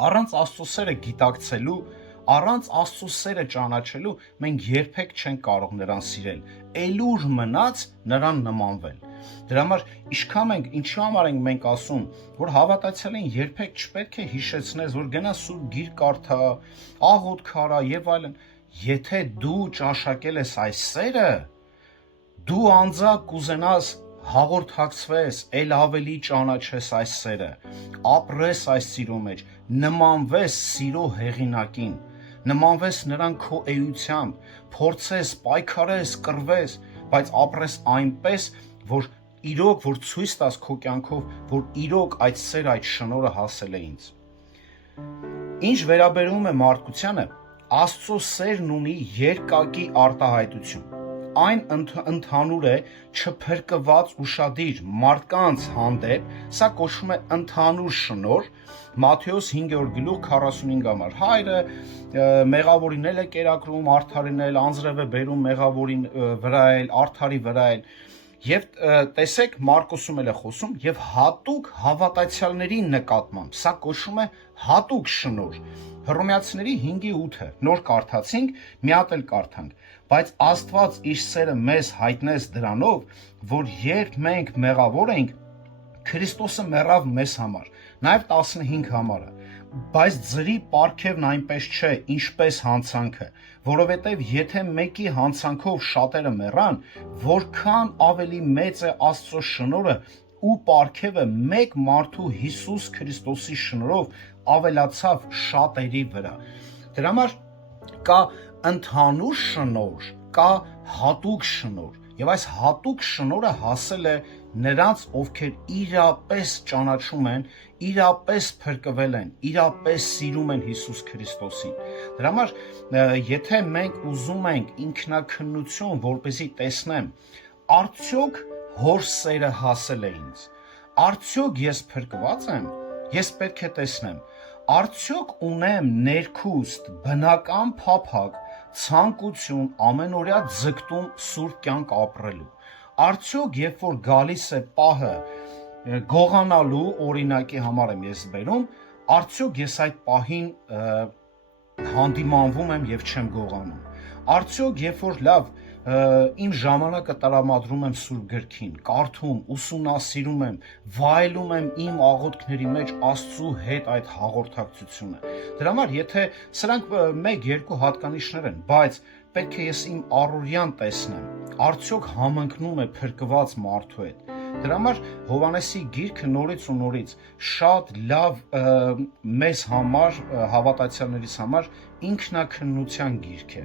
Առանց Աստծո սերը գիտակցելու, առանց Աստծո սերը ճանաչելու մենք երբեք չենք կարող նրան սիրել, էլուր մնաց նրան նմանվել։ Դրա համար ինչի համար ենք մենք ասում, որ հավատացյալին երբեք չպետք է հիշեցնես, որ գնա սուրբ գիրք կարդա, աղոթք արա եւ այլն։ Եթե դու ճաշակել ես այս սերը, դու անձամբ կուզենաս հաղորդակցվես, ել ավելի ճանաչես այս սերը, ապրես այս սիրո մեջ, նմանվես սիրո հեղինակին, նմանվես նրան քո էությամբ, փորձես, պայքարես, կռվես, բայց ապրես այնպես, որ իրոք որ ցույց տաս քո կյանքով, որ իրոք այդ սերը, այդ շնորհը հասել է ինձ։ Ինչ վերաբերում է մարդկությանը, Աստծո սերն ունի երկակի արտահայտություն։ Այն ընդհանուր է, չփրկված ուշադիր մարդկանց հանդեպ, սա կոչվում է ընդհանուր շնորհ, Մատթեոս 5:45 հայրը մեղավորին էլ է կերակրում, արդարին էլ, անձրև է բերում մեղավորին վրա էլ, արդարի վրա էլ, եւ տեսեք Մարկոսում էլ է խոսում, եւ հատուկ հավատացյալների նկատմամբ, սա կոչվում է հատուկ շնորհ, Հռոմեացիների 5:8-ը նոր կարդացինք, մի հատ էլ կարդանք, բայց Աստված իր սերը մեզ հայտնեց դրանով, որ երբ մենք մեղավոր ենք, Քրիստոսը մեռավ մեզ համար, նաև 15 համարը, բայց ձրի պարգևն այնպես չէ, ինչպես հանցանքը, որովհետև եթե մեկի հանցանքով շատերը մեռան, որքան ավելի մեծ է Աստծո շնորհը ու պարգևը մեկ մարդու Հիսուս Քրիստոսի շնորհով ավելացավ շատերի վրա։ Դրա համար կա ընդհանուր շնորհ, կա հատուկ շնորհ, եւ այս հատուկ շնորհը հասել է նրանց, ովքեր իրապես ճանաչում են, իրապես փրկվել են, իրապես սիրում են Հիսուս Քրիստոսին։ Դրա համար եթե մենք ուզում ենք ինքնաքննություն, որպեսզի տեսնեմ, արդյոք Հոր սերը հասել է ինձ, արդյոք ես փրկված եմ, ես պետք է տեսնեմ, արդյոք ունեմ ներքուստ բնական փափագ, ցանկություն, ամենօրյա ձգտում սուրբ կյանք ապրելու, արդյոք երբ որ գալիս է պահը գողանալու, օրինակի համար եմ ես բերում, արդյոք ես այդ պահին հանդիմանվում եմ եւ չեմ գողանում, արդյոք երբ որ լավ իմ ժամանակը տրամադրում եմ սուրբ գրքին, կարդում, ուսումնասիրում եմ, վայելում եմ իմ աղոթքների մեջ Աստծու հետ այդ հաղորդակցությունը։ Դրա համար եթե սրանք 1-2 հատկանիշներ են, բայց պետք է ես իմ առօրյան տեսնեմ, արդյոք համընկնում է փրկված մարդու հետ։ Դրա համար Հովհաննեսի գիրքը նորից ու նորից շատ լավ մեզ համար, հավատացյալներիս համար ինքնաքննության գիրք է։